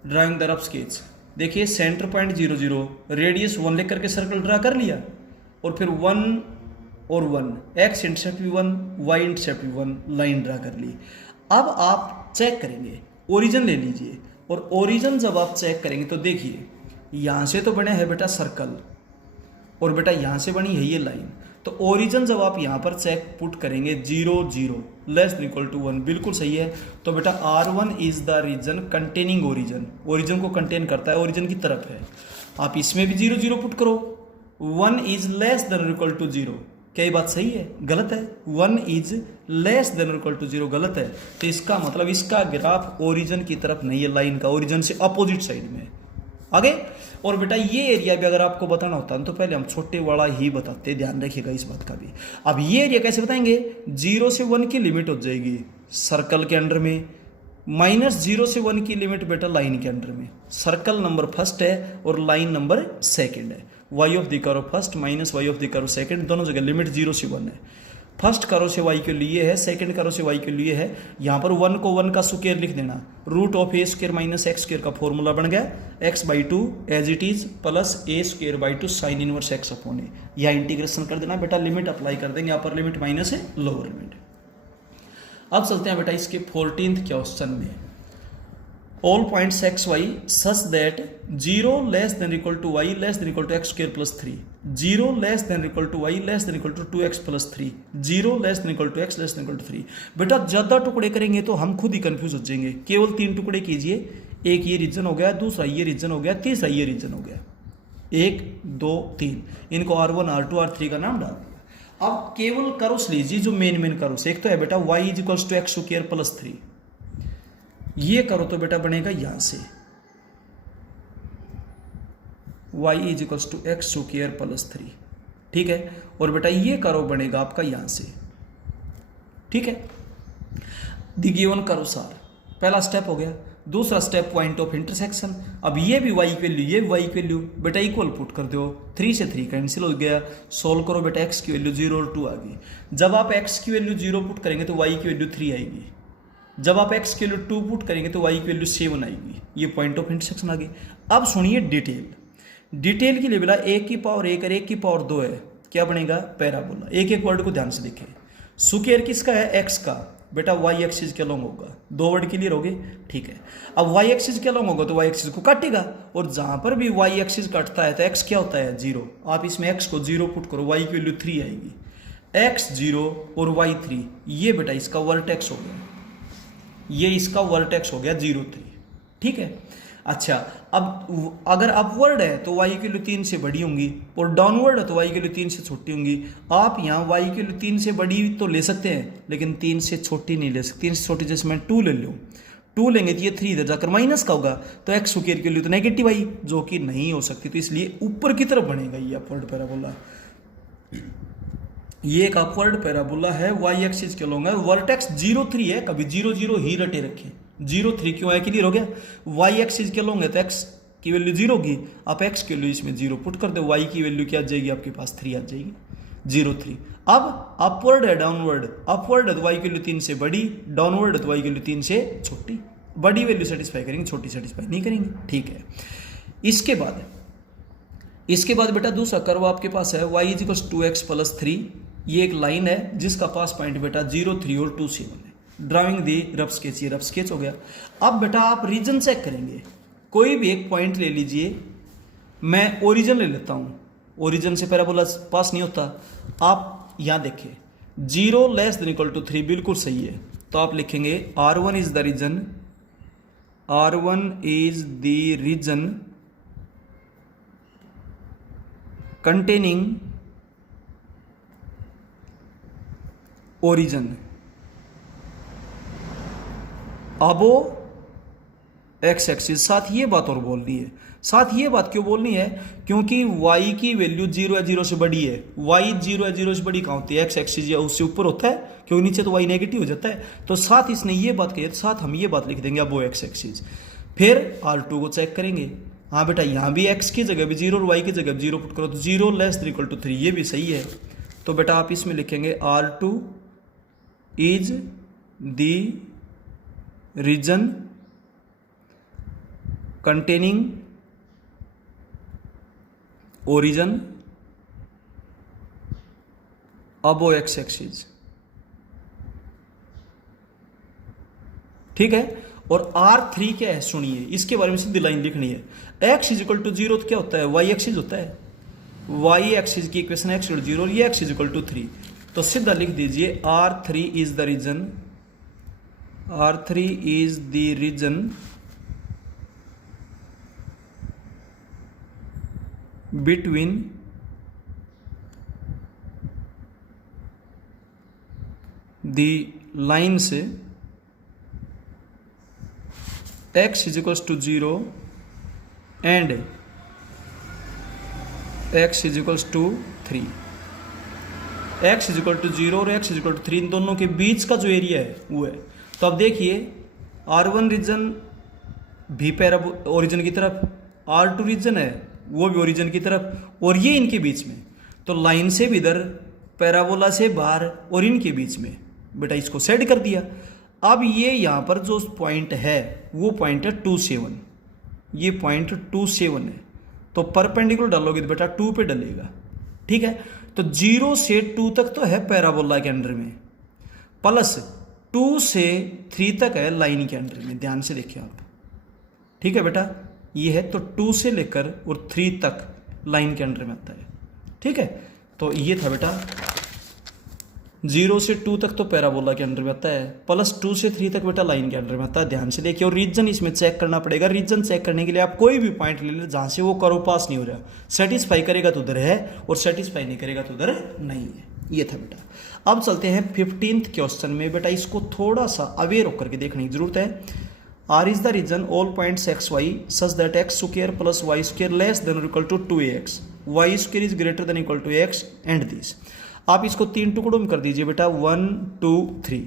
ड्राइंग द रफ स्केच, देखिए सेंटर पॉइंट 0 0, रेडियस 1 लेकर के सर्कल ड्रा कर लिया, और फिर 1 और 1, एक्स इंटरसेप्ट भी 1, वाई इंटरसेप्ट भी 1, लाइन ड्रा कर ली। अब आप चेक करेंगे, ओरिजिन ले लीजिए, और ओरिजिन जब आप चेक करेंगे तो देखिए यहाँ से तो बने है बेटा सर्कल, और बेटा यहाँ से बनी है ये लाइन। तो ओरिजिन जब आप यहाँ पर चेक पुट करेंगे 0 0 लेस देन इक्वल टू 1, बिल्कुल सही है। तो बेटा R1 is the region containing origin, origin को कंटेन करता है, ओरिजिन की तरफ है। आप इसमें भी 0 0 पुट करो, 1 is less than equal to 0, क्या ये बात सही है? गलत है। 1 is less than equal to 0 गलत है। तो इसका मतलब इसका ग्राफ ओरिजिन की तरफ नहीं है, लाइन का ओरिजिन से अपोजिट साइड में आगे। और बेटा ये एरिया भी अगर आपको बताना होता है तो पहले हम छोटे वाला ही बताते, ध्यान रखिएगा इस बात का भी। अब ये एरिया कैसे बताएंगे, 0 से 1 की लिमिट हो जाएगी सर्कल के अंडर में, माइनस 0 से 1 की लिमिट बेटा लाइन के अंडर में। सर्कल नंबर फर्स्ट है और लाइन नंबर सेकंड है। Y of the curve first minus y of the curve second, दोनों जगह लिमिट 0 से 1 है। फर्स्ट कर्व से वाई के लिए है, सेकंड कर्व से वाई के लिए है। यहाँ पर 1 को 1 का स्क्वायर लिख देना, root of a square minus x square का फॉर्मूला बन गया x/2 as it is plus a square by 2 sine inverse x upon a. यह इंटीग्रेशन कर देना बेटा, लिमिट अप्लाई कर देंगे, यहाँ पर लिमिट माइनस है, लोअर लिमिट। अब चलते हैं बेटा इसके 14th क्वेश्चन में। All points x y such that 0 less than equal to y less than equal to x square plus 3, 0 less than equal to y less than equal to 2x plus 3, 0 less than equal to x less than equal to 3। बेटा ज़्यादा टुकड़े करेंगे तो हम खुद ही confuse हो जाएंगे। केवल 3 टुकड़े कीजिए, एक ये रीजन हो गया, दूसरा ये रीजन हो गया, तीसरा ये रीजन हो गया, 1 2 3। इनको R1 R2 R3 का नाम डाल दिया। अब केवल करोस लीजिए जो मेन करोस। एक तो है बेटा y is equals to x square plus 3, ये करो तो बेटा बनेगा यहां से y is equals to x square plus 3, ठीक है। और बेटा ये करो बनेगा आपका यहां से, ठीक है। द गिवन करोसार पहला स्टेप हो गया। दूसरा स्टेप पॉइंट ऑफ इंटरसेक्शन। अब ये भी y की वैल्यू, ये भी y की वैल्यू, बेटा इक्वल पुट कर दो, 3 से 3 कैंसिल हो गया। सोल्व करो बेटा, x की वैल्यू 0 और 2 आ गई। जब आप x की वैल्यू 0 पुट करेंगे तो y की वैल्यू 3 आएगी। जब आप x की वैल्यू 2 पुट करेंगे तो y की वैल्यू 7 आएगी। ये पॉइंट ऑफ इंटरसेक्शन आ गई। अब सुनिए डिटेल के लिए बेटा 1 की पावर 1 और 1 की पावर 2 है, क्या बनेगा? पैराबोला। एक एक वर्ड को ध्यान से देखें। स्क्वायर किसका है? x का। बेटा y एक्सिस के लॉन्ग होगा। 2 वर्ड क्लियर हो गए, ठीक है। अब y एक्सिस के लॉन्ग होगा तो y एक्सिस को काटेगा, और जहां पर भी y एक्सिस काटता है तो x क्या होता है? 0। आप इसमें x को 0 पुट करो, y की वैल्यू 3 आएगी। x 0 और y 3, ये बेटा इसका वर्टेक्स हो गया, ये इसका वर्टेक्स हो गया 0 3, ठीक है। अच्छा, अब अगर अपवर्ड है तो y की वैल्यू 3 से बड़ी होंगी, और डाउनवर्ड है तो y की वैल्यू 3 से छोटी होंगी। आप यहाँ y की वैल्यू 3 से बड़ी तो ले सकते हैं, लेकिन 3 से छोटी नहीं ले सकते। 3 से छोटी जैसे मैं 2 ले लूँ, 2 लेंगे तो ये 3 इधर जाकर माइनस का होगा, तो एक्स स्क्वायर की वैल्यू तो नेगेटिव आई, जो कि नहीं हो सकती। तो इसलिए ऊपर की तरफ बनेगा ये अपवर्ड पैराबोला। ये एक अपवर्ड पैराबोला है, y एक्सिस के लॉन्ग है, वर्टेक्स 0 3 है, कभी 0 0 ही रटे रखें। 0 3 क्यों है? क्लियर हो गया। y एक्सिस के लॉन्ग है तो x की वैल्यू 0 होगी, आप x की वैल्यू इसमें 0 पुट कर दो, y की वैल्यू क्या आ जाएगी आपके पास? 3 आ जाएगी, 0 3। अब अपवर्ड है डाउनवर्ड, अपवर्ड है तो y की वैल्यू 3 से बड़ी, डाउनवर्ड है तो y की वैल्यू 3 से छोटी। बड़ी वैल्यू सेटिस्फाई करेंगे, छोटी सेटिस्फाई नहीं करेंगे, ठीक है। इसके बाद बेटा दूसरा कर्व आपके पास है y is equals 2x plus 3। ये एक लाइन है जिसका पास पॉइंट बेटा 0 3 और 2 7 है। ड्राइंग दी रफ स्केच, ये रफ स्केच हो गया। अब बेटा आप रीजन चेक करेंगे, कोई भी एक पॉइंट ले लीजिए। मैं ओरिजिन ले लेता हूं, ओरिजिन से पैराबोला पास नहीं होता। आप यहां देखिए 0 लेस देन इक्वल टू 3 बिल्कुल सही है, तो आप लिखेंगे R1 is the region, R1 is the region containing origin above x axis. साथ ये बात और बोलनी है, साथ ये बात क्यों बोलनी है? क्योंकि y की वैल्यू 0 है 0 से बड़ी है। y 0 है 0 से बड़ी कहाँ होती है? एक्स एक्सिस या उससे ऊपर होता है, क्योंकि नीचे तो y नेगेटिव हो जाता है। तो साथ इसने ये बात कही, साथ हम ये बात लिख देंगे अबो एक्स एक्सिस। फिर R2 को चेक करेंगे। हाँ बेटा, यहाँ भी x की जगह भी 0 और y की जगह भी 0 पुट करो, तो 0 लेस देन इक्वल टू 3, ये भी सही है। तो बेटा आप इसमें लिखेंगे R2 is the region containing origin above x axis, ठीक है। और R3 क्या है सुनिए, इसके बारे में सीधी लाइन लिखनी है। x इज इक्वल टू 0 तो क्या होता है? y एक्सिस होता है। y एक्सिस की इक्वेशन x इक्वल 0 और ये x इज इक्वल टू 3, तो सीधा लिख दीजिए R3 is the region, R3 is the region between the line से x is equals to 0 and x is equals to 3। x is equal to 0 और x is equal to 3 इन दोनों के बीच का जो एरिया है वो है। तो अब देखिए R1 रीजन भी ओरिजिन की तरफ, R2 रीजन है वो भी ओरिजिन की तरफ, और ये इनके बीच में, तो लाइन से भी इधर, पैराबोला से बाहर और इनके बीच में। बेटा इसको सेट कर दिया। अब ये यहाँ पर जो पॉइंट है वो पॉइंट है 2 7, ये पॉइंट 2 7 है, तो परपेंडिकुलर डालोगे तो बेटा 2 पे डलेगा, ठीक है। तो 0 से 2 तक तो है पैराबोला के अंडर में, प्लस 2 से 3 तक है लाइन के अंडर में। ध्यान से देखिए आप, ठीक है बेटा, ये है तो 2 से लेकर और 3 तक लाइन के अंडर में आता है, ठीक है। तो ये था बेटा 0 से 2 तक तो पैराबोला के अंडर में आता है, प्लस 2 से 3 तक बेटा लाइन के अंडर में आता है। ध्यान से देखिए, और रीजन इसमें चेक करना पड़ेगा। रीजन चेक करने के लिए आप कोई भी पॉइंट ले लें जहां से वो कर्व पास नहीं हो रहा, सेटिस्फाई करेगा तो उधर है और सेटिस्फाई नहीं करेगा तो उधर नहीं है। ये था बेटा। अब चलते हैं 15th क्वेश्चन में। बेटा इसको थोड़ा सा अवेयर होकर के देखने की जरूरत है। R is the region all points x y such that x square plus y square less than और equal to 2ax, y square is greater than equal to x and this. आप इसको 3 टुकड़ों में कर दीजिए बेटा, 1 2 3,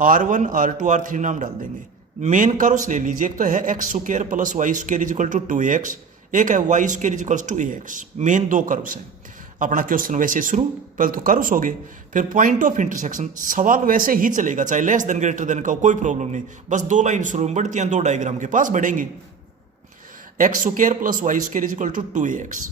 R1 R2 R3 नाम डाल देंगे। मेन कर्व्स ले लीजिए, एक तो है x square plus y square is equal to 2ax, एक है y square is equal to ax। Main 2 curves हैं। अपना क्वेश्चन वैसे शुरू, पहले तो कर्व्स हो गए, फिर पॉइंट ऑफ इंटरसेक्शन। सवाल वैसे ही चलेगा, चाहे लेस देन ग्रेटर देन का कोई प्रॉब्लम नहीं, बस 2 लाइन शुरू में बढ़ती हैं, 2 डायग्राम के पास बढ़ेंगे। X square plus y square is equal to 2ax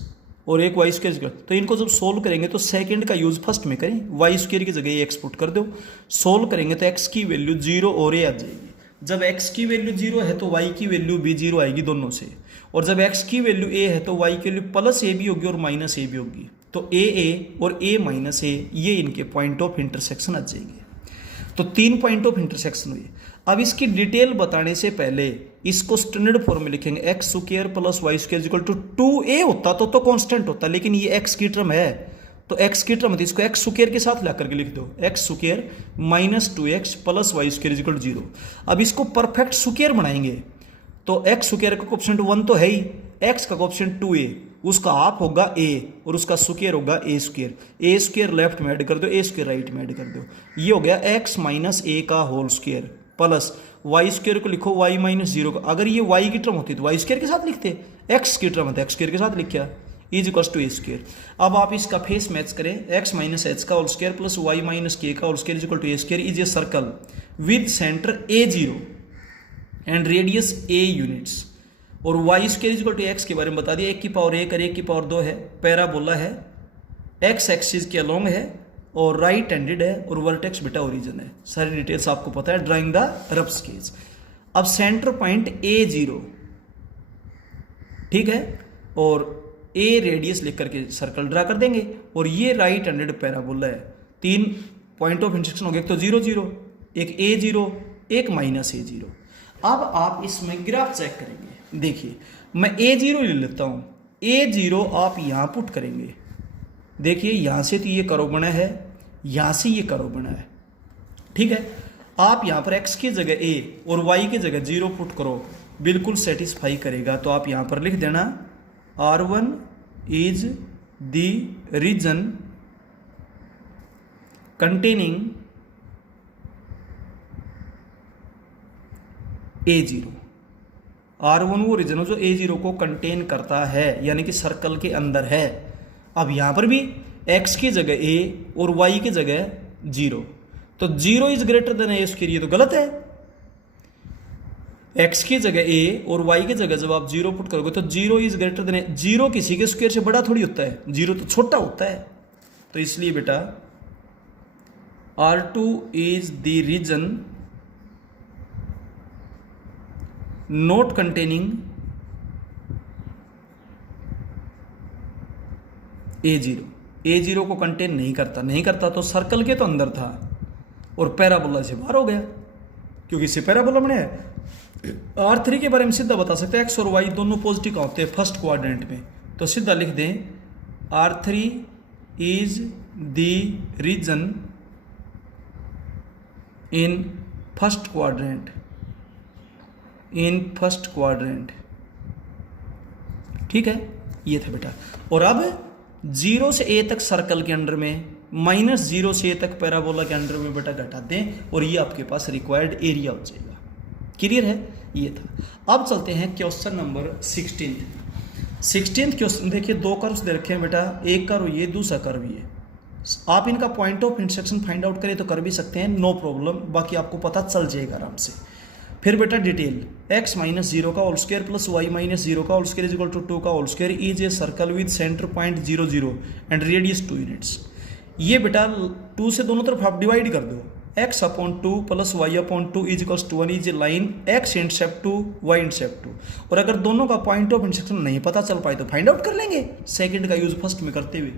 और एक वाई स्क्वायर इक्वल, तो इनको जब सोल्व करेंगे तो सेकंड का यूज फर्स्ट में करें, वाई स्क्वायर की जगह एक्स पुट कर दो। सोल्व करेंगे तो एक्स की वैल्यू 0 और a आ जाएगी। जब x की वैल्यू 0 है तो y की वैल्यू भी 0 आएगी दोनों से, और जब x की वैल्यू a है तो y की वैल्यू प्लस a भी होगी और माइनस a भी होगी। तो a और a माइनस a ये इनके पॉइंट ऑफ इंटरसेक्शन आ जाएंगे। तो 3 पॉइंट ऑफ इंटरसेक्शन हुए। अब इसकी डिटेल बताने से पहले इसको स्टैंडर्ड फॉर्म में लिखेंगे, x square plus y square equal to 2a होता तो कांस्टेंट होता, लेकिन ये x की टर्म है तो x की टर्म, इसको एक्स स्क्वायर के साथ ला करके लिख दो, x square minus 2x plus y square equal to 0। अब इसको परफेक्ट स्क्वायर बनाएंगे तो एक्स स्क्वायर का कोएफिशिएंट 1 तो है ही, x का कोएफिशिएंट 2a, उसका हाफ होगा a और उसका स्क्वायर होगा a स्क्वायर लेफ्ट में ऐड कर दो, a स्क्वायर राइट में ऐड कर दो। ये हो गया x माइनस a का whole square plus y square को लिखो y माइनस 0 का। अगर ये y की टर्म होती तो वाई स्क्वायर के साथ लिखते, x की टर्म है तो एक्स स्क्वायर के साथ लिखा, is equal to a square. अब आप इसका फेस मैच करें, x माइनस h का whole square plus y minus k का whole square is equal to a square is a circle with centre a0 and radius a units. और y square is equal to x के बारे में बता दिया, 1 की power 1 और 1 की पावर 2 है, पैराबोला है, x एक्सिस के अलोंग है और राइट हैंडेड है और वर्टेक्स बेटा ओरिजिन है। सारी डिटेल्स आपको पता है, ड्राइंग द रफ स्केच। अब सेंटर पॉइंट a0, ठीक है, और a रेडियस लिख करके सर्कल ड्रा कर देंगे और ये राइट हैंडेड पैराबोला है। 3 पॉइंट ऑफ इंटरसेक्शन हो गया, एक तो 0 0, एक a0, एक माइनस a0। अब आप इसमें ग्राफ चेक करेंगे, देखिए मैं a0 ले लेता हूं, a0 आप यहां पुट करेंगे, देखिए यहां से तो ये कर्व बना है, यहां से ये कर्व बना है, ठीक है। आप यहां पर x की जगह a और y की जगह 0 पुट करो, बिल्कुल सेटिस्फाई करेगा। तो आप यहां पर लिख देना R1 is the region containing A0। R1 वो रीजन जो A0 को कंटेन करता है, यानी कि सर्कल के अंदर है। अब यहां पर भी x की जगह a और y की जगह 0, तो 0 is greater then a square, ये तो गलत है। x की जगह a और y की जगह जब आप 0 पुट करोगे तो 0 इज ग्रेटर देन a, 0 किसी के स्क्वायर से बड़ा थोड़ी होता है, 0 तो छोटा होता है। तो इसलिए बेटा R2 is the region not containing A0 को कंटेन नहीं करता तो सर्कल के तो अंदर था और पैराबोला से बाहर हो गया, क्योंकि इससे पैराबोला बने है। R3 के बारे में सीधा बता सकते हैं, एक्स और वाई दोनों पॉजिटिव का होते हैं फर्स्ट क्वाड्रेंट में, तो सीधा लिख दें R3 is the region in first quadrant, ठीक है। ये था बेटा। और अब 0 से a तक सर्कल के अंडर में, माइनस 0 से a तक पैराबोला के अंडर में बेटा घटा दें और ये आपके पास रिक्वायर्ड एरिया हो जाएगा। क्लियर है, ये था। अब चलते हैं क्वेश्चन नंबर 16 क्वेश्चन। देखिए 2 कर्व्स दे रखे हैं बेटा, एक कर्व ये, दूसरा कर्व ये। आप इनका point of intersection find out करें तो कर भी सकते हैं, नो प्रॉब्लम, बाकी आपको पता चल जाएगा आराम से। फिर बेटा डिटेल, x माइनस 0 का whole square plus y minus 0 का whole square is equal to 2 का whole square is a circle with centre point 0 0 and radius 2 units. ये बेटा 2 से दोनों तरफ आप डिवाइड कर दो, x upon 2 plus y upon 2 is equal to 1 is a line x intercept 2 y intercept 2। और अगर दोनों का पॉइंट ऑफ इंटरसेक्शन नहीं पता चल पाए तो फाइंड आउट कर लेंगे सेकंड का यूज फर्स्ट में करते हुए।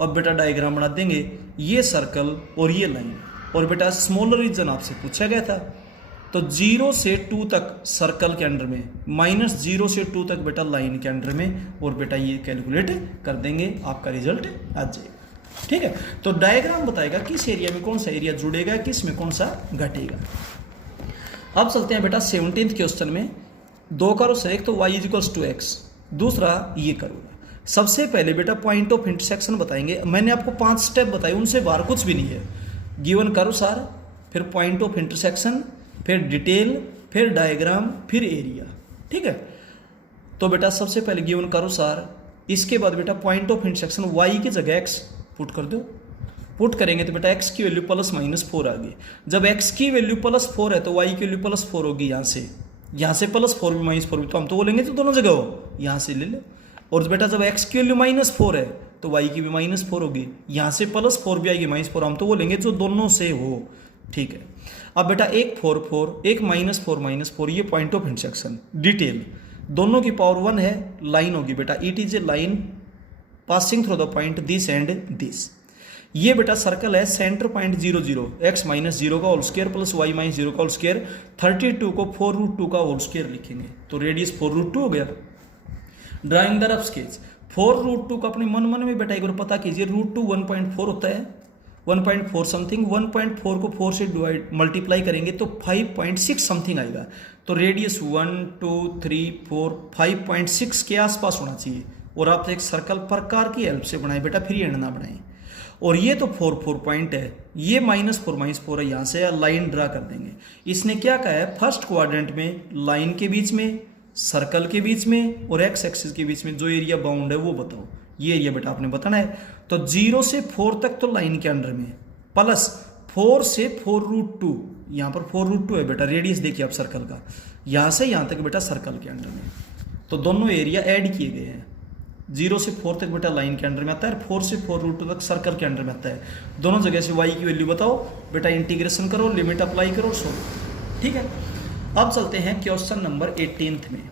अब बेटा डायग्राम बना देंगे, ये सर्कल और ये लाइन, और बेटा स्मॉलर रीजन आपसे पूछा गया था, तो 0 से 2 तक सर्कल के अंडर में, माइनस 0 से 2 तक बेटा लाइन के अंडर में, और बेटा ये कैलकुलेट कर देंगे, आपका रिजल्ट आ जाएगा। ठीक है, तो डायग्राम बताएगा किस एरिया में कौन सा एरिया जुड़ेगा, किस में कौन सा घटेगा। अब चलते हैं बेटा 17th क्वेश्चन में। दो करो से, एक तो y इक्वल्स टू एक्स, दूसरा ये करो। सबसे पहले बेटा पॉइंट ऑफ इंटरसेक्शन बताएंगे। मैंने आपको 5 स्टेप बताए, उनसे बाहर कुछ भी नहीं है। गिवन करो सार, फिर पॉइंट ऑफ इंटरसेक्शन, फिर डिटेल, फिर डायग्राम, फिर एरिया। ठीक है, तो बेटा सबसे पहले गिवन करो सार, इसके बाद बेटा पॉइंट ऑफ इंटरसेक्शन y की जगह x पुट कर दो। पुट करेंगे तो बेटा x की वैल्यू प्लस माइनस 4 आ गई। जब x की वैल्यू प्लस 4 है तो y की वैल्यू प्लस 4 होगी। यहाँ से प्लस 4 भी माइनस 4 भी, तो हम तो बोलेंगे तो दोनों जगह हो, यहाँ से ले ले। और बेटा जब x की वैल्यू माइनस 4 है तो y की भी माइनस 4 होगी। यहाँ से प्लस 4 भी आएगी, माइनस 4, हम तो बोलेंगे जो दोनों से हो। ठीक है, अब बेटा एक 4 4, एक माइनस 4, ये पॉइंट ऑफ इंटरसेक्शन। डिटेल दोनों की पावर 1 है, लाइन होगी बेटा it is a line passing through the point this and this. ये बेटा सर्कल है, सेंटर पॉइंट 0 0, x माइनस 0 का whole square plus y minus 0 का होल स्क्वायर। 32 को 4√2 का होल स्क्वायर लिखेंगे तो रेडियस 4√2 हो गया। Drawing the rough sketch. 4√2 का अपने मन में बेटा एक बार पता कीजिए, √2 1.4 होता है, 1.4 समथिंग। 1.4 को 4 से मल्टीप्लाई करेंगे तो 5.6 समथिंग आएगा। तो रेडियस 1 2 3 4 5.6 के आसपास होना चाहिए। और आप एक सर्कल प्रकार की हेल्प से बनाए बेटा, फिर एंड ना बनाए। और ये तो 4 4 पॉइंट है, ये -4 है, यहाँ से लाइन ड्रा कर देंगे। इसने क्या कहा है, फर्स्ट क्वाड्रेंट में लाइन के बीच में, सर्कल के बीच में और एक्स एक्सिस के बीच में जो एरिया बाउंड है वो बताओ। ये एरिया बेटा आपने बताना है। तो 0 से 4 तक तो लाइन के अंडर में, प्लस 4 से 4√2, यहाँ पर 4√2 है बेटा। रेडियस देखिए आप सर्कल का, यहाँ से यहाँ तक बेटा सर्कल के अंडर में। तो दोनों एरिया ऐड किए गए हैं। 0 से 4 तक बेटा लाइन के अंडर में आता है, 4 से 4√2 तक सर्कल के अंडर में आता है। दोनों जगह से y की वैल्यू बताओ बेटा, इंटीग्रेशन करो, लिमिट अप्लाई करो, सोल्व। ठीक है, अब चलते हैं क्वेश्चन नंबर 18th में।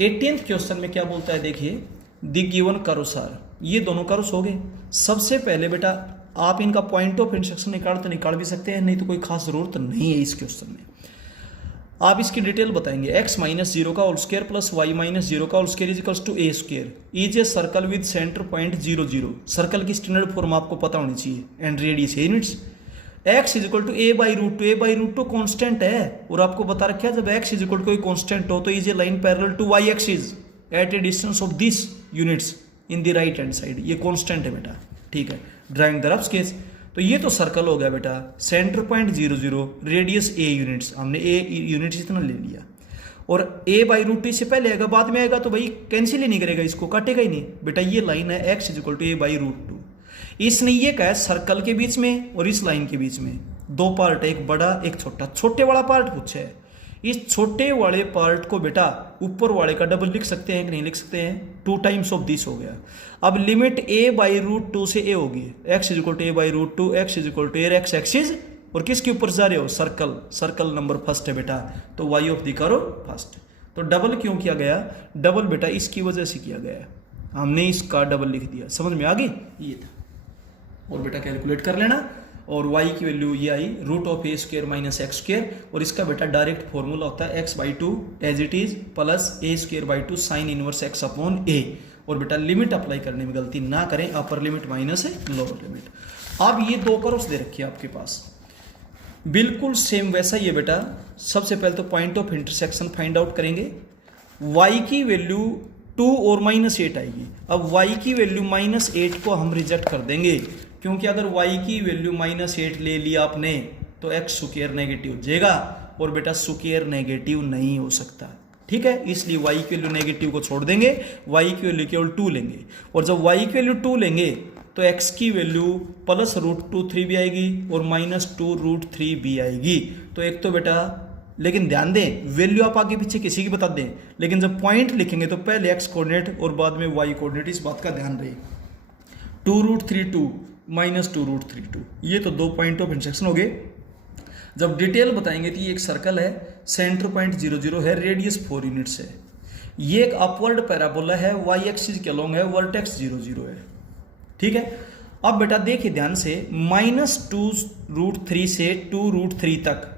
18th क्वेश्चन में क्या बोलता है, देखिए द गिवन कर्व्स आर, ये दोनों कर्व्स हो गए। सबसे पहले बेटा आप इनका पॉइंट ऑफ इंटरसेक्शन निकाल भी सकते हैं, नहीं तो कोई खास जरूरत नहीं है इस क्वेश्चन में। आप इसकी डिटेल बताएंगे। x माइनस 0 का whole square plus y minus 0 का whole square is equals to a square is a circle with centre point 0 0। Circle की स्टैंडर्ड फॉर्म आपको पता होनी चाहिए, and radius units. x is equal to a/√2 constant है, और आपको बता रखा है जब x इज इक्वल टू कोई कांस्टेंट हो तो is a line parallel to y axis at a distance of this units in the right hand side. ये कांस्टेंट है बेटा। ठीक है, ड्राइंग द रफ स्केच। तो ये तो सर्कल हो गया बेटा, centre point 0 0, radius a units, हमने a यूनिट्स इतना ले लिया। और a/√2 से पहले आएगा, बाद में आएगा तो भाई कैंसिल ही नहीं करेगा, इसको काटेगा ही नहीं बेटा। ये लाइन है x is equal to a/√2। इसने ये कहा है सर्कल के बीच में और इस लाइन के बीच में दो पार्ट है, एक बड़ा एक छोटा। छोटे वाला पार्ट पूछा है, इस छोटे वाले पार्ट को बेटा ऊपर वाले का डबल लिख सकते हैं कि नहीं लिख सकते हैं, 2 टाइम्स ऑफ दिस हो गया। अब लिमिट a/√2 से a होगी, x is equal to a/√2, x is equal to a, x axis, और किसके ऊपर जा रहे हो, सर्कल। सर्कल नंबर फर्स्ट है बेटा, तो y of the curve first. तो डबल क्यों किया गया, डबल बेटा इसकी वजह से किया गया, हमने इसका डबल लिख दिया। समझ में आ गई, ये था। और बेटा कैलकुलेट कर लेना, और y की वैल्यू ये आई √(a² माइनस x², और इसका बेटा डायरेक्ट फॉर्मूला होता है x/2 as it is plus a²/2 sine inverse x upon a। और बेटा लिमिट अप्लाई करने में गलती ना करें, अपर लिमिट माइनस है लोअर लिमिट। अब ये दो कर्व्स दे रखी है आपके पास, बिल्कुल सेम वैसा ही है बेटा। सबसे पहले तो point of intersection find out करेंगे। y की वैल्यू 2 और -8 आएगी। अब y की वैल्यू -8 को हम रिजेक्ट कर देंगे, क्योंकि अगर y की वैल्यू -8 ले लिया आपने तो x स्क्वायर नेगेटिव हो जाएगा, और बेटा स्क्वायर नेगेटिव नहीं हो सकता। ठीक है, इसलिए y की वैल्यू नेगेटिव को छोड़ देंगे, y की वैल्यू केवल 2 लेंगे। और जब y की वैल्यू 2 लेंगे तो x की वैल्यू +√2 भी आएगी और -2√3 भी आएगी। तो एक तो बेटा, लेकिन ध्यान दें वैल्यू आप आगे पीछे किसी की बता दें, लेकिन जब पॉइंट लिखेंगे तो पहले x कोऑर्डिनेट और बाद में y कोऑर्डिनेट, इस बात का ध्यान रहे। 2√32 -2√32, ये तो दो पॉइंट ऑफ इंटरसेक्शन हो गए। जब डिटेल बताएंगे तो ये एक सर्कल है, सेंटर पॉइंट 0 0 है, रेडियस 4 यूनिट्स है। ये एक अपवर्ड पैराबोला है, y एक्सिस के अलोंग है, वर्टेक्स 0 0 है। ठीक है, अब बेटा देखिए ध्यान से, -2√3 से 2√3 तक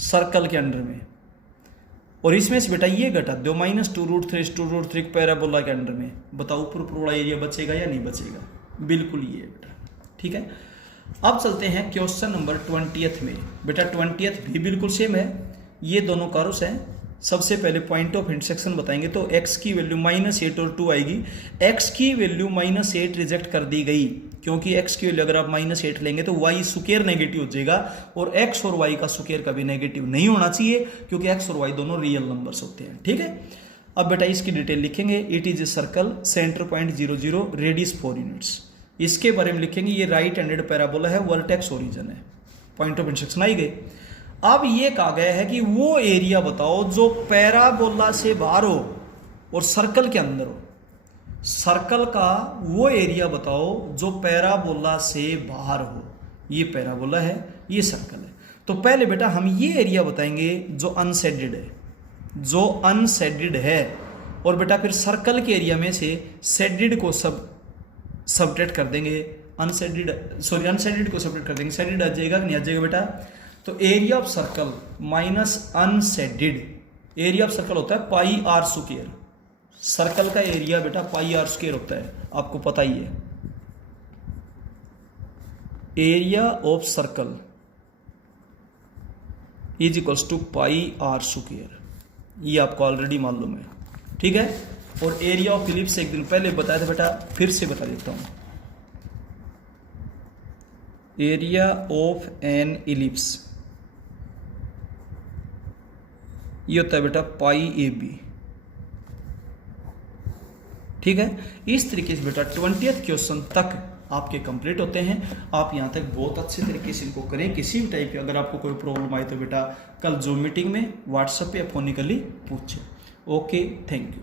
सर्कल के अंडर में, और इसमें से बेटा ये घटा दो -2√3 से 2√3 पैराबोला के अंडर में। बताओ ऊपर वाला एरिया बचेगा या नहीं बचेगा, बिल्कुल ये बेटा ठीक है। अब चलते हैं क्वेश्चन नंबर 20th में। बेटा 20th भी बिल्कुल सेम है, ये दोनों कारुस हैं। सबसे पहले पॉइंट ऑफ इंटरसेक्शन बताएंगे तो x की वैल्यू -8 और 2 आएगी। x की वैल्यू -8 रिजेक्ट कर दी गई, क्योंकि x की वैल्यू अगर आप -8 लेंगे तो y स्क्वायर नेगेटिव हो जाएगा, और x और y का स्क्वायर कभी नेगेटिव नहीं होना चाहिए, क्योंकि x और y दोनों रियल नंबर्स होते हैं। ठीक है। अब बेटा इसकी डिटेल लिखेंगे। It is a circle, centre point 0 0, radius 4 units. इसके बारे में लिखेंगे ये राइट हैंडेड पैराबोला है, वर्टेक्स ओरिजिन है। पॉइंट ऑफ इंटरसेक्शन आई गई। अब ये कहा गया है कि वो एरिया बताओ जो पैराबोला से बाहर हो और सर्कल के अंदर हो। सर्कल का वो एरिया बताओ जो पैराबोला से बाहर हो। ये पैराबोला है, ये सर्कल है। तो पहले बेटा हम ये एरिया बताएंगे जो अनसेडेड है, जो अनसेडेड है, और बेटा फिर सर्कल के एरिया में से सेडेड को सबट्रैक्ट कर देंगे। अनसेडेड को सबट्रैक्ट कर देंगे, सेडेड आ जाएगा कि नहीं आ जाएगा बेटा। तो area of circle minus unseeded, area of circle होता है पाई आर स्क्वायर। सर्कल का एरिया बेटा पाई आर स्क्वायर होता है, आपको पता ही है। Area of circle is equals to pi r square, ये आपको ऑलरेडी मालूम है। ठीक है। और एरिया ऑफ इलिप्स एक दिन पहले बताया था बेटा, फिर से बता देता हूं। एरिया ऑफ एन इलिप्स ये होता है बेटा पाई ए बी। ठीक है। इस तरीके से बेटा 20th क्वेश्चन तक आपके कंप्लीट होते हैं। आप यहां तक बहुत अच्छे तरीके से इनको करें। किसी भी टाइप की अगर आपको कोई प्रॉब्लम आए तो बेटा कल जूम मीटिंग में व्हाट्सएप पे या फोनिकली पूछें। Okay, thank you.